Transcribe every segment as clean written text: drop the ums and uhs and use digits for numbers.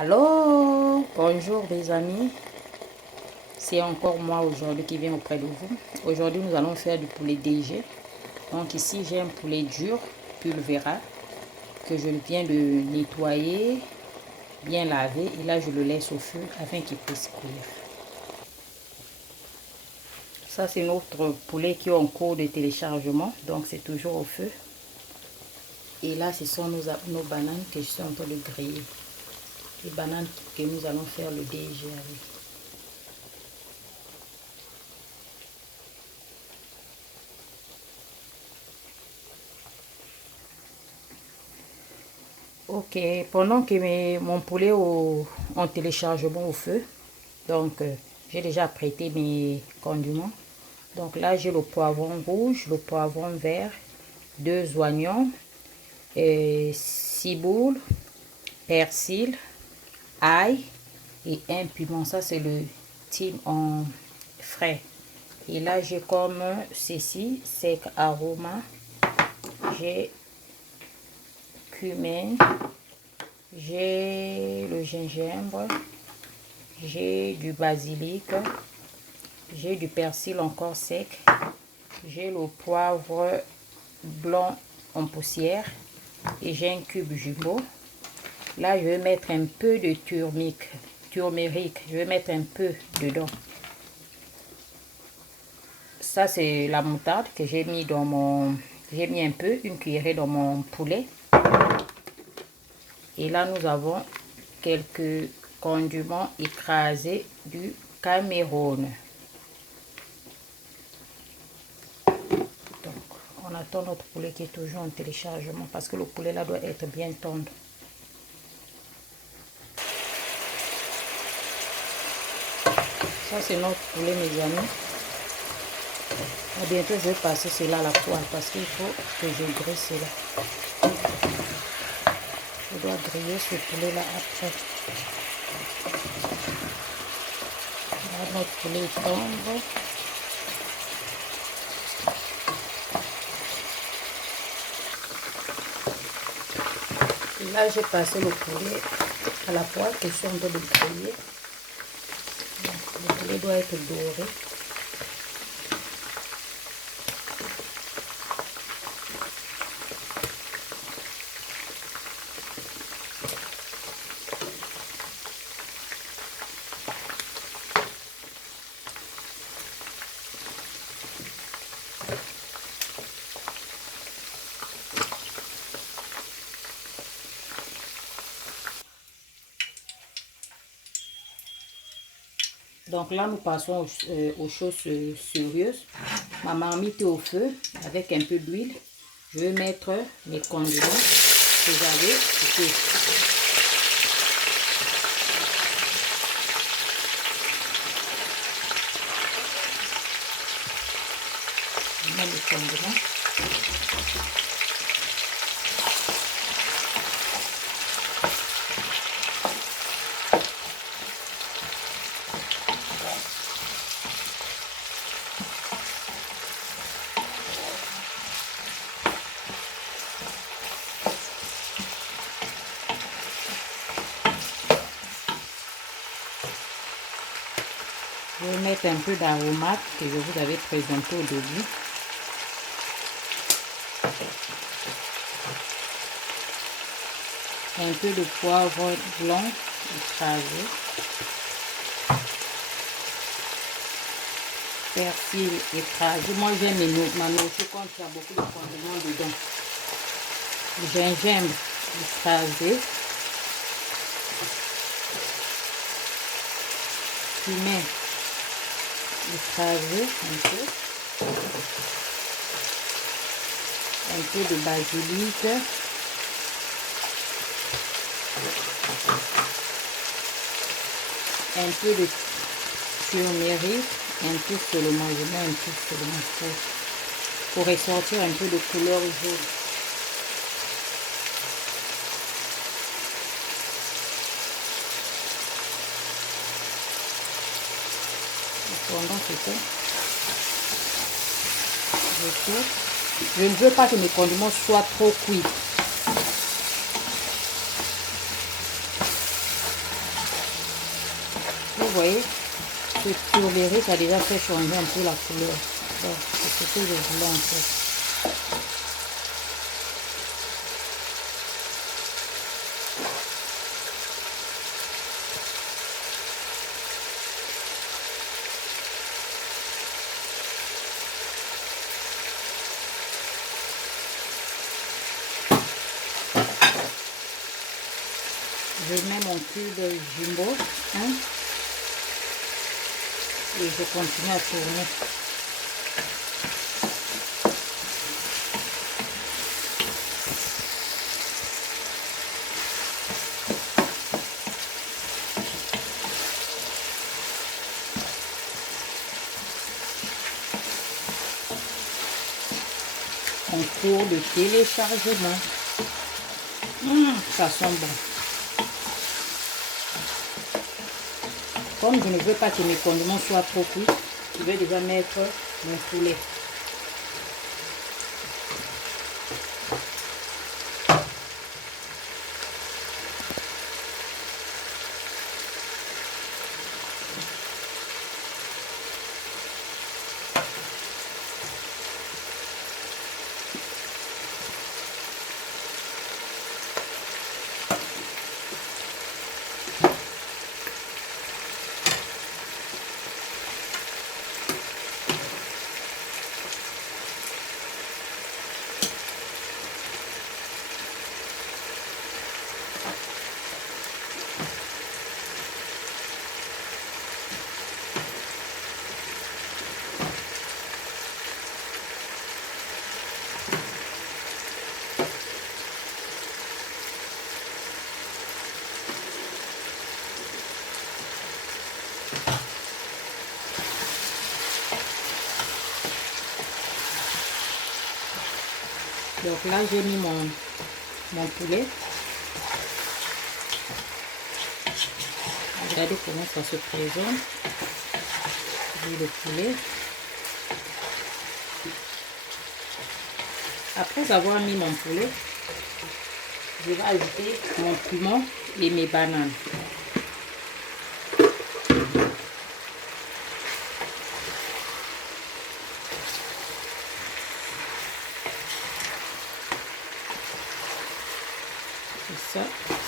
Alors, bonjour mes amis, c'est encore moi aujourd'hui qui viens auprès de vous. Aujourd'hui, nous allons faire du poulet DG. Donc ici, j'ai un poulet dur, pulvéra, que je viens de nettoyer, bien laver. Et là, je le laisse au feu afin qu'il puisse cuire. Ça, c'est notre poulet qui est en cours de téléchargement. Donc, c'est toujours au feu. Et là, ce sont nos bananes que je suis en train de griller. Les bananes que nous allons faire le DG avec. Ok, pendant que mon poulet en téléchargement au feu, donc j'ai déjà prêté mes condiments. Donc là, j'ai le poivron rouge, le poivron vert, 2 oignons, ciboule, persil, ail et un piment. Ça, c'est le thym en frais. Et là, j'ai comme ceci, sec aroma, j'ai cumin, j'ai le gingembre, j'ai du basilic, j'ai du persil encore sec, j'ai le poivre blanc en poussière et j'ai un cube jumbo. Là, je vais mettre un peu de turmeric, je vais mettre un peu dedans. Ça, c'est la moutarde que j'ai mis dans j'ai mis un peu, une cuillerée dans mon poulet. Et là, nous avons quelques condiments écrasés du Cameroun. Donc, on attend notre poulet qui est toujours en téléchargement parce que le poulet là doit être bien tendre. Ça, c'est notre poulet, mes amis. Et bientôt, je vais passer cela à la poêle parce qu'il faut que je grille cela. Je dois griller ce poulet là après. Là, notre poulet est tendre. Et là, j'ai passé le poulet à la poêle que je suis en train de griller. Donc, le poulet doit être doré. Donc là, nous passons aux choses sérieuses. Ma marmite est au feu avec un peu d'huile. Je vais mettre mes condiments que j'avais coupés. Je mets les condiments. Je vais mettre un peu d'aromate que je vous avais présenté au début. Un peu de poivre blanc écrasé. Persil écrasé. Moi, j'aime ma nourriture quand il y a beaucoup de condiments dedans. Gingembre écrasé. Cumin écrasé un peu de basilic, un peu de turmeric, un peu seulement, je mets un peu seulement pour ressortir un peu de couleur jaune. Pendant ce temps, je ne veux pas que mes condiments soient trop cuits. Vous voyez, ce turmeric a déjà fait changer un peu la couleur. Donc, c'est ce que je voulais en fait. Je mets mon cube jumbo, hein, et je continue à tourner. En cours de téléchargement. Ça sent bon. Comme je ne veux pas que mes condiments soient trop cuits, je vais déjà mettre mon poulet. Donc là, j'ai mis mon poulet. Regardez comment ça se présente. J'ai le poulet. Après avoir mis mon poulet, je vais ajouter mon piment et mes bananes. Ça,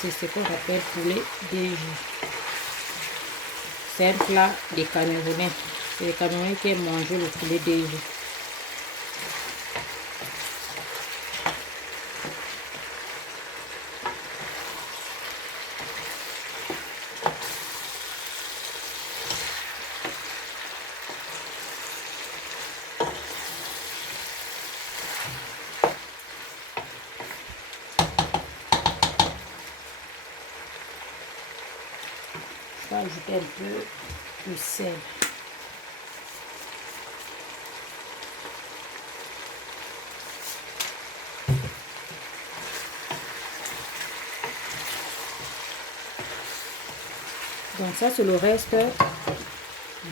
c'est ce qu'on appelle poulet DG. C'est un plat des Camerounais. C'est les Camerounais qui aiment manger le poulet DG. Je vais ajouter un peu de sel. Donc ça, c'est le reste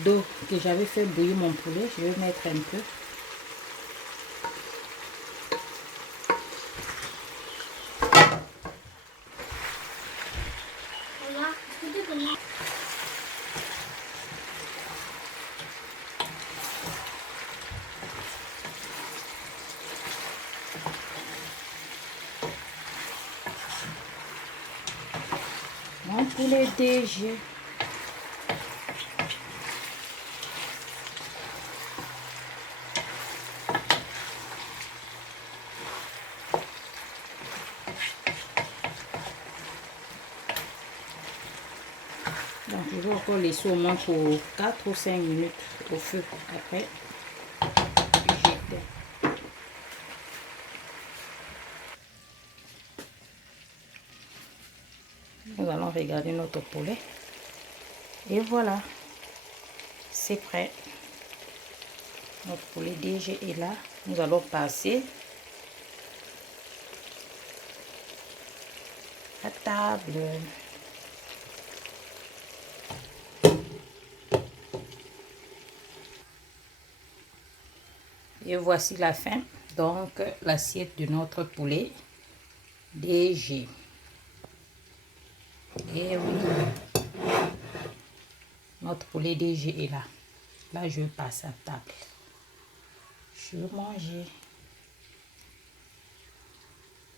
d'eau que j'avais fait bouillir mon poulet. Je vais mettre un peu. Mon poulet DG. Donc je vais encore laisser au moins pour 4 ou 5 minutes au feu. Après, j'éteins. Nous allons regarder notre poulet. Et voilà, c'est prêt. Notre poulet DG est là. Nous allons passer à table. Et voici la fin. Donc, l'assiette de notre poulet DG. Et oui. Notre poulet DG est là. Là, je passe à table. Je veux manger.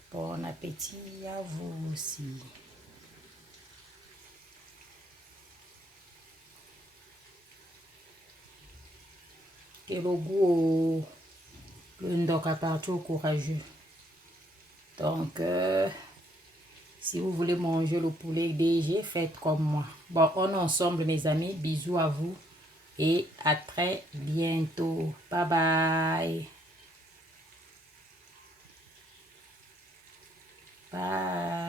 Bon appétit à vous aussi. Et le goût, le ndoka partout courageux. Donc, si vous voulez manger le poulet DG, faites comme moi. Bon, on est ensemble, mes amis. Bisous à vous. Et à très bientôt. Bye bye. Bye.